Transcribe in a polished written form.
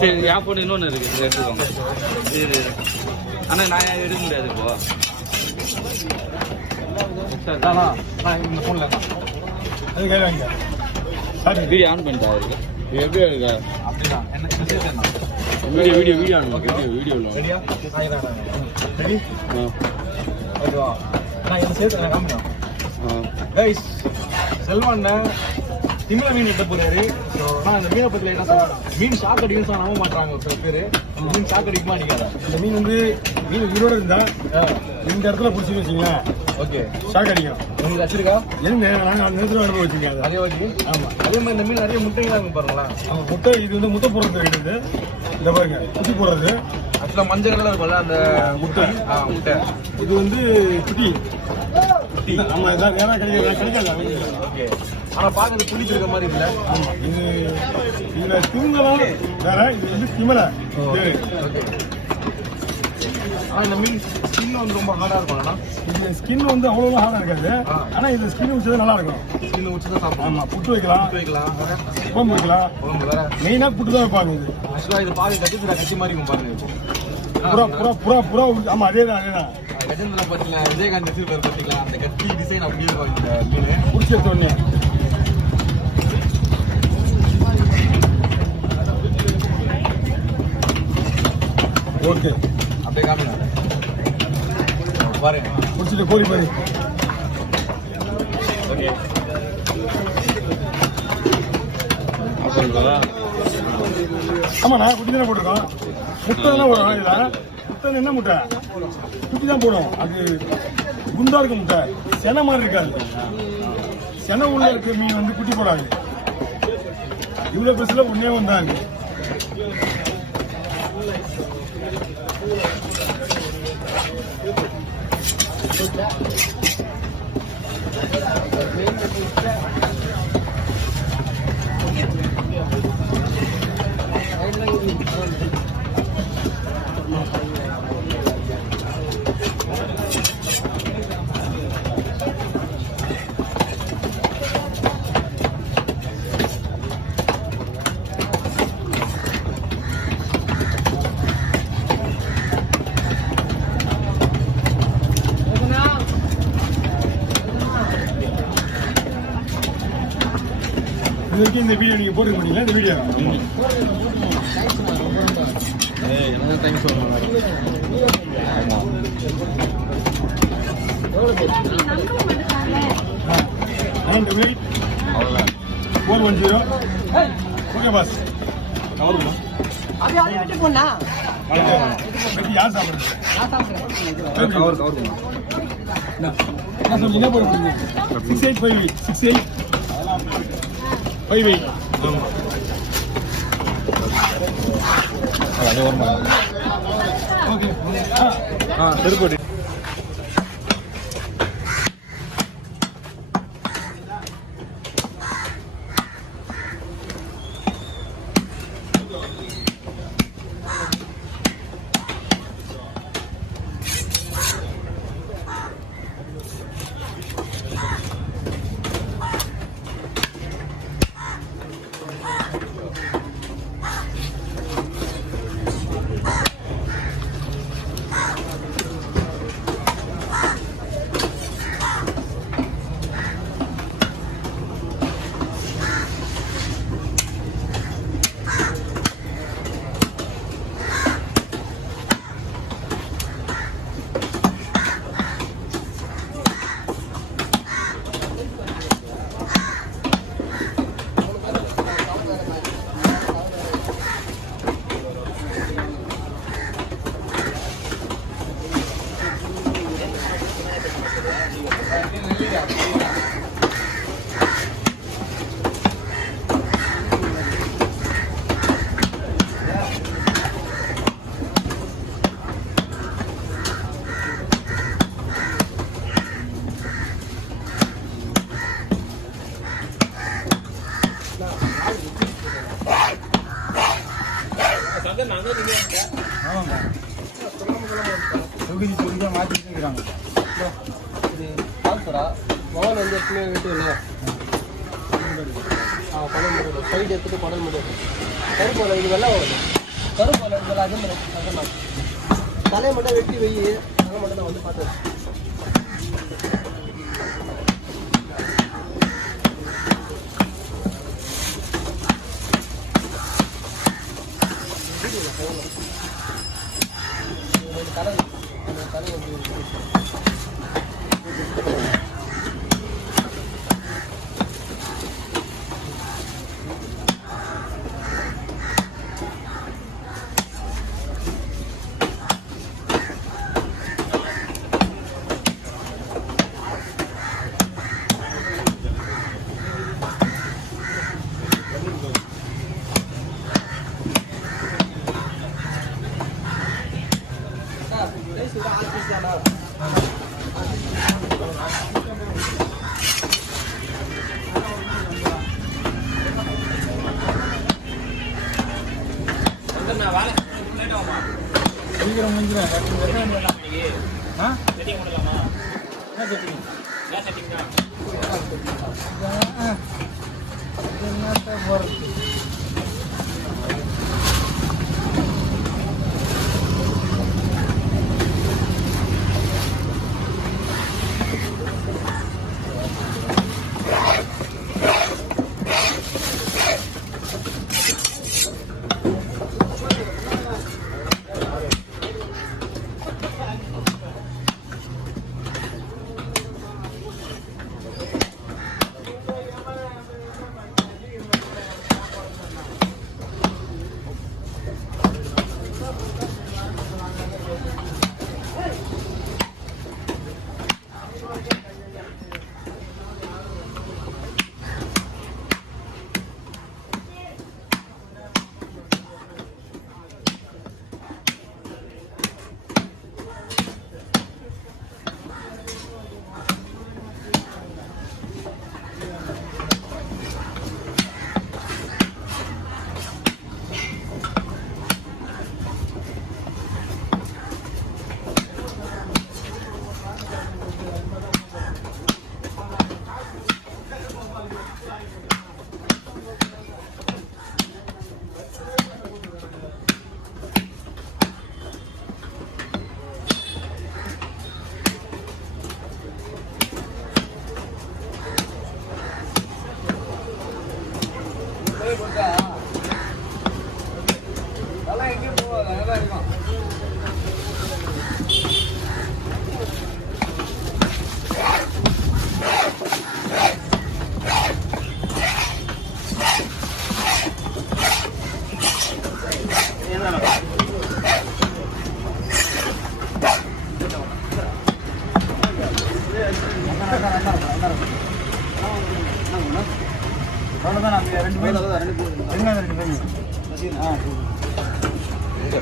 சரி என் ஃபோன் இன்னொன்று இருக்குது எடுத்துக்கோங்க. சரி ஆனால் நான் எடுக்க முடியாது இப்போ. இந்த ஃபோனில் அது கையில் வாங்க. வீடியோ ஆன் பண்ணிட்டா இருக்கு. எப்படி இருக்கா? அப்படிதான் என்ன வீடியோ ஆன் வீடியோவில் ரெடி? ஓகேவா? நான் என்ன சேர்த்து நான் காமிக்கிறேன். கைஸ் செல்வண்ண திமிழ மீன் எடுத்து போறாரு. நான் இந்த மீனை பத்தி என்ன சொல்றேன், மீன் ஷாக் அடிக்கும் சொன்னா நம்ப மாட்டாங்க சில பேரு. மீன் ஷாக் அடிக்குமா அடிக்காதா? இந்த மீன் வந்து மீன் உயிரோட இருந்தா இந்த இடத்துல பிடிச்சி வச்சுங்க. ஓகே, ஷாக் அடிக்கும். உங்களுக்கு வச்சிருக்கா? என்ன நாங்கள் அந்த நேரத்தில் அனுபவம் வச்சுங்க. அதே வச்சு ஆமா. அதே மாதிரி இந்த மீன் நிறைய முட்டைகளாக இருக்கும் பாருங்களா. ஆமாம், முட்டை இது வந்து முட்டை போடுறது இருக்குது. இந்த பாருங்க குட்டி போடுறது. ஆக்சுவலாக மஞ்சள் கலர் இருக்கும்ல அந்த முட்டை. முட்டை இது வந்து குட்டி குட்டி. ஆமாம், இதான் நேராக கிடைக்காது. ஓகே, ஆனால் பார்க்கறது புளிச்சு இருக்க மாதிரி இல்லை. ஆமாம், இது இதில் திமிங்கலாம் வேற, இது வந்து திமிலை. ஓகே, ஆனால் இந்த மீன் ஸ்கின் வந்து ரொம்ப ஹார்டாக இருக்கும்லண்ணா. இந்த ஸ்கின் வந்து அவ்வளோலாம் ஹார்டாக இருக்காது. ஆனால் இது ஸ்கின் வச்சது நல்லா இருக்கும். ஸ்கின் வச்சு தான் சாப்பிடும். ஆமாம், புட்டு வைக்கலாம், குழம்பு வைக்கலாம். வேற மெயினாக புட்டு தான் வைப்பாங்க. இது ஆக்சுவலாக இது பாருங்க கஜேந்திரா கட்சி மாதிரி இருக்கும் பாருங்க. புறா ஆமாம், அதே தான் கஜேந்திரா பார்த்தீங்களா, விஜயகாந்த் வச்சிருப்பாரு பார்த்தீங்களா, அந்த கட்சி டிசைன் அப்படியே இருக்கும். இந்த மீன் பிடிச்ச சொன்னே. ஓகே, அப்படியே காமிங்க பாருங்க. முடிச்சுட்டு கோழி பாரு. ஓகே, ஆமாண்ணா குட்டி தானே போட்டிருக்கோம். முட்டை தானே போடும். இதில் முட்டை என்ன முட்டை? குட்டி தான் போடும். அது குண்டா இருக்க முட்டை, செனை மாதிரி இருக்காது. செனை உள்ள இருக்க மீன் வந்து குட்டி போடாது. இவ்வளோ பெருசில் ஒன்றே வந்தாங்க. இது வரைக்கும் இந்த வீடியோ நீங்கள் போட்டு பண்ணீங்களா? இந்த வீடியோ எனக்கு தேங்க்ஸ் சொல்லுங்க. 410. ஓகே பாஸ், கவருமா அப்படியே விட்டு போனா யார் சாப்பிடுறது? கவர் என்ன போடுறீங்க? 6858 5 அது ஓரமா. ஓகே, திருப்பதி மாற்றி குடல் முடியும் சைடு எடுத்துட்டு குடல் முடியும் கருப்போல இது வெள்ளை வரும் கருப்போல இது அது தலையை மட்டும் வெட்டி வை அதை மட்டும் நான் வந்து பார்த்தேன் சீக்கிரம் முடிஞ்சிடும் ஆ என்ன போகிறது அவ்வளோதான். நம்ம 2 பேர் என்ன 2 பேர்